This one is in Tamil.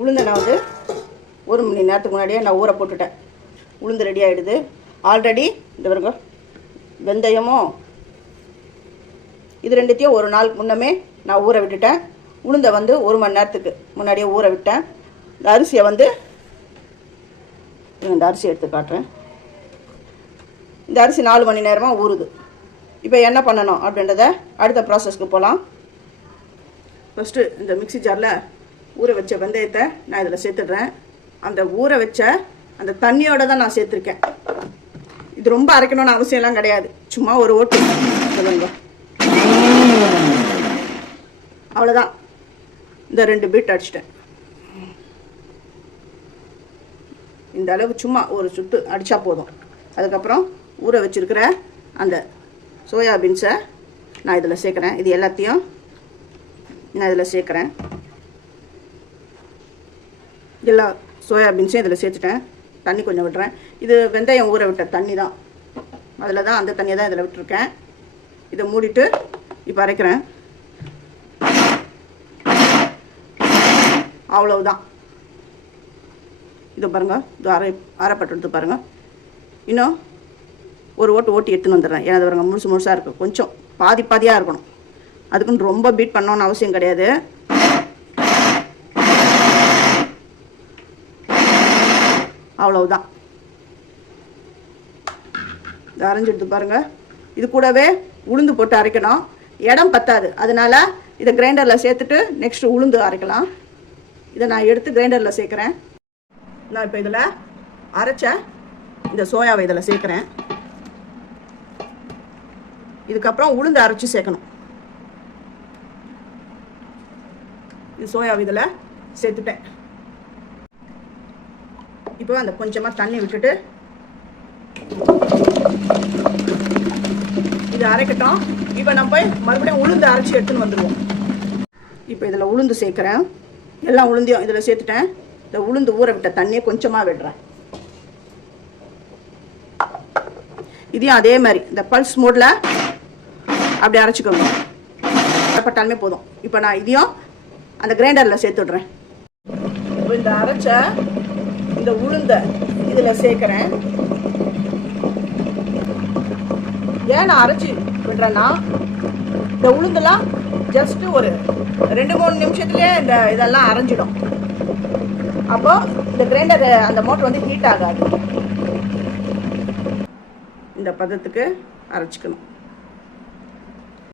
உளுந்தை நான் வந்து 1 மணி நேரத்துக்கு முன்னாடியே நான் ஊற போட்டுட்டேன். உளுந்து ரெடி ஆகிடுது. ஆல்ரெடி இந்த பாருங்க வெந்தயமும் இது ரெண்டுத்தையும் ஒரு நாள் முன்னமே நான் ஊற விட்டுட்டேன். உளுந்தை வந்து 1 மணி நேரத்துக்கு முன்னாடியே ஊற விட்டேன். இந்த அரிசியை வந்து இந்த அரிசி எடுத்து காட்டுறேன். இந்த அரிசி 4 மணி நேரமாக ஊறுது. இப்போ என்ன பண்ணணும் அப்படின்றத அடுத்த ப்ராசஸ்க்கு போகலாம். ஃபஸ்ட்டு இந்த மிக்ஸி ஜாரில் ஊற வச்ச வெந்தயத்தை நான் இதில் சேர்த்துடுறேன். அந்த ஊற வச்ச அந்த தண்ணியோடு தான் நான் சேர்த்துருக்கேன். இது ரொம்ப அரைக்கணும்னு அவசியம்லாம் கிடையாது. சும்மா ஒரு ஓட்டு சொல்லுங்க. அவ்வளோதான். இந்த 2 பீட் அடிச்சிட்டேன். இந்த அளவுக்கு சும்மா ஒரு சுட்டு அடித்தா போதும். அதுக்கப்புறம் ஊற வச்சுருக்கிற அந்த சோயாபீன்ஸை நான் இதில் சேர்க்குறேன். இது எல்லாத்தையும் நான் இதில் சேர்க்குறேன். எல்லா சோயாபீன்ஸையும் இதில் சேர்த்துட்டேன். தண்ணி கொஞ்சம் விட்டுறேன். இது வெந்தயம் ஊற விட்ட தண்ணி தான். அதில் தான் அந்த தண்ணியை தான் இதில் விட்டுருக்கேன். இதை மூடிட்டு இப்போ அரைக்கிறேன். அவ்வளவுதான். இது பாருங்கள், இது அரைப்பட்டு பாருங்கள். இன்னும் ஒரு ஓட்டி எடுத்துன்னு வந்துடுறேன். ஏன்னா அது பாருங்க முழுசாக இருக்குது. கொஞ்சம் பாதியாக இருக்கணும். அதுக்குன்னு ரொம்ப பீட் பண்ணணும்னு அவசியம் கிடையாது. அவ்வளவுதான். இது அரைஞ்சிடுது பாருங்கள். இது கூடவே உளுந்து போட்டு அரைக்கணும். இடம் பத்தாது. அதனால இதை கிரைண்டரில் சேர்த்துட்டு நெக்ஸ்ட்டு உளுந்து அரைக்கலாம். இதை நான் எடுத்து கிரைண்டரில் சேர்க்குறேன். நான் இப்போ இதில் அரைச்ச இந்த சோயாவை இதில் சேர்க்குறேன். இதுக்கப்புறம் உளுந்து அரைச்சி சேர்க்கணும். இது சோயாவை இதில் சேர்த்துட்டேன். இப்போ அந்த கொஞ்சமாக தண்ணி விட்டுட்டு இது அரைக்கட்டும். இப்போ நம்ம போய் மறுபடியும் உளுந்து அரைச்சி எடுத்துன்னு வந்துடுவோம். இப்போ இதில் உளுந்து சேர்க்குறேன். எல்லாம் உளுந்தையும் இதில் சேர்த்துட்டேன். இந்த உளுந்து ஊற விட்ட தண்ணியை கொஞ்சமாக விடுறேன். இதையும் அதே மாதிரி இந்த பல்ஸ் மோடில் அப்படி அரைச்சிக்கோங்க. அரைப்பட்டாலுமே போதும். இப்போ நான் இதையும் அந்த கிரைண்டரில் சேர்த்து விட்றேன். இப்போ இந்த அரைச்ச இந்த உளுந்தை இதில் சேர்க்குறேன். ஏன் நான் அரைச்சி விடுறேன்னா இந்த உளுந்தெல்லாம் ஜஸ்ட்டு ஒரு 2-3 நிமிஷத்துலேயே இந்த இதெல்லாம் அரைஞ்சிடும். அப்போ இந்த கிரைண்டர் அந்த மோட்டர் வந்து ஹீட் ஆகாது. இந்த பதத்துக்கு அரைச்சிக்கணும்.